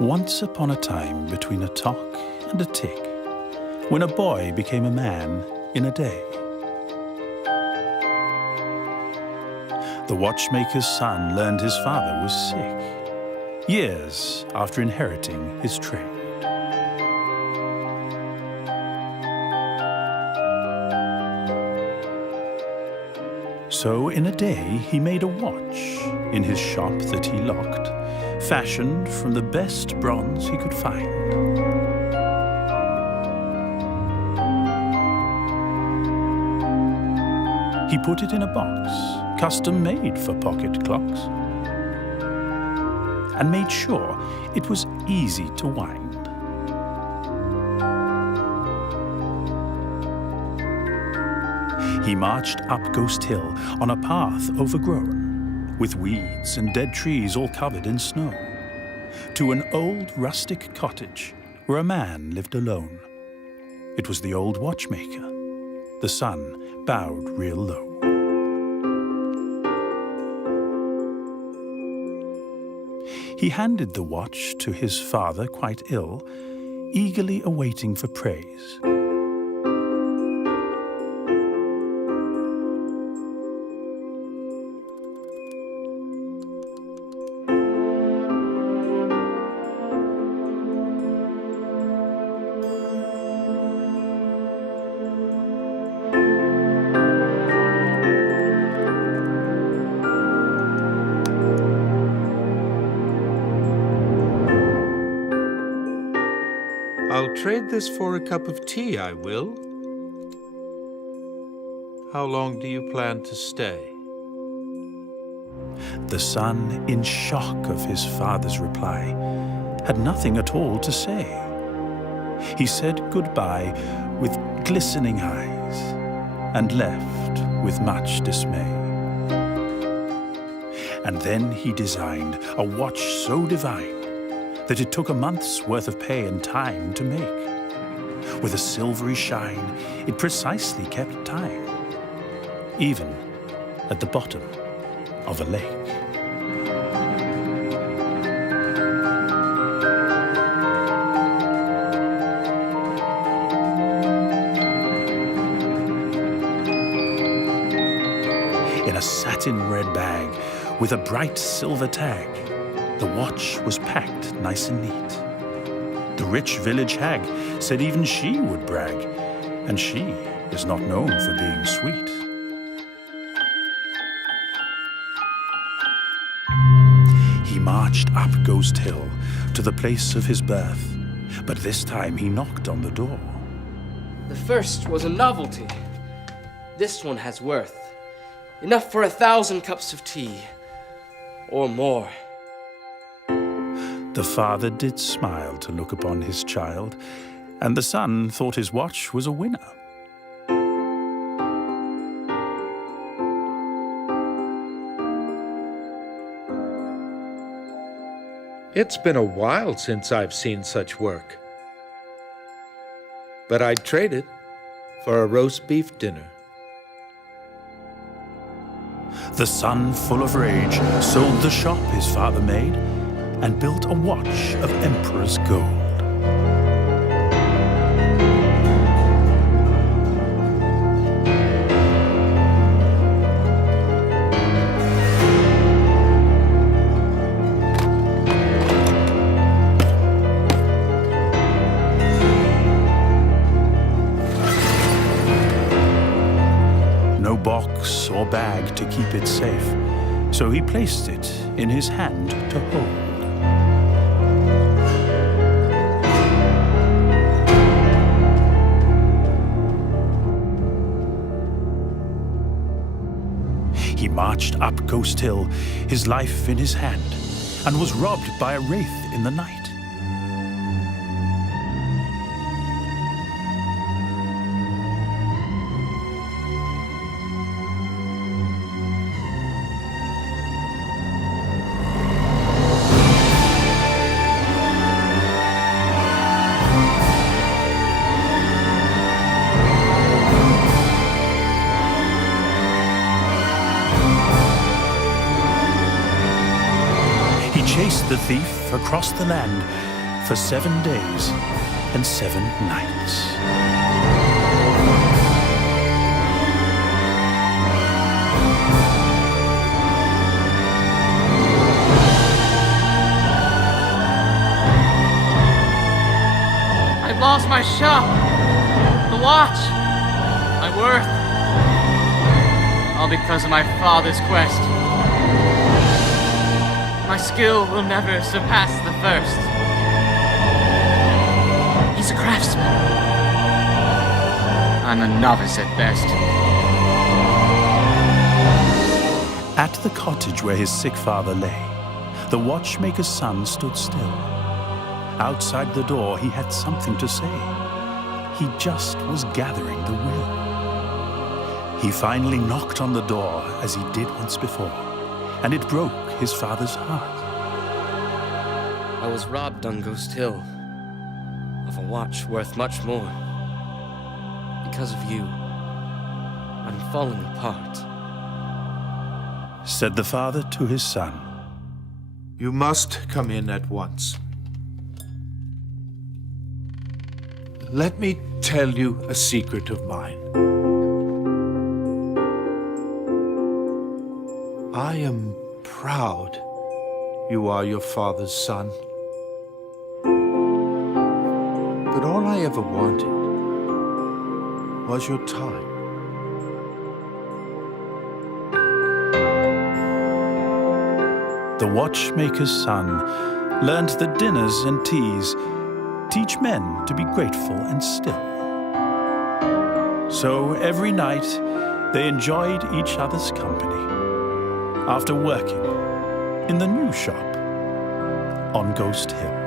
Once upon a time, between a tock and a tick, when a boy became a man in a day. The watchmaker's son learned his father was sick, years after inheriting his trade. So in a day he made a watch in his shop that he locked, fashioned from the best bronze he could find. He put it in a box, custom made for pocket clocks, and made sure it was easy to wind. He marched up Ghost Hill on a path overgrown, with weeds and dead trees all covered in snow, to an old rustic cottage where a man lived alone. It was the old watchmaker. The son bowed real low. He handed the watch to his father, quite ill, eagerly awaiting for praise. I'll trade this for a cup of tea, I will. How long do you plan to stay? The son, in shock of his father's reply, had nothing at all to say. He said goodbye with glistening eyes and left with much dismay. And then he designed a watch so divine that it took a month's worth of pay and time to make. With a silvery shine, it precisely kept time, even at the bottom of a lake. In a satin red bag with a bright silver tag, the watch was packed nice and neat. The rich village hag said even she would brag, and she is not known for being sweet. He marched up Ghost Hill to the place of his birth, but this time he knocked on the door. The first was a novelty. This one has worth. Enough for 1,000 cups of tea, or more. The father did smile to look upon his child, and the son thought his watch was a winner. It's been a while since I've seen such work. But I'd trade it for a roast beef dinner. The son, full of rage, sold the shop his father made and built a watch of emperor's gold. No box or bag to keep it safe, so he placed it in his hand to hold. He marched up Ghost Hill, his life in his hand, and was robbed by a wraith in the night. chased the thief across the land for 7 days and 7 nights. I've lost my shop, the watch, my worth, all because of my father's quest. My skill will never surpass the first. He's a craftsman. I'm a novice at best. At the cottage where his sick father lay, the watchmaker's son stood still. Outside the door, he had something to say. He just was gathering the will. He finally knocked on the door as he did once before, and it broke his father's heart. I was robbed on Ghost Hill of a watch worth much more. Because of you, I'm falling apart, said the father to his son. You must come in at once. Let me tell you a secret of mine. I am proud you are your father's son. But all I ever wanted was your time. The watchmaker's son learned that dinners and teas teach men to be grateful and still. So every night they enjoyed each other's company after working in the new shop on Ghost Hill.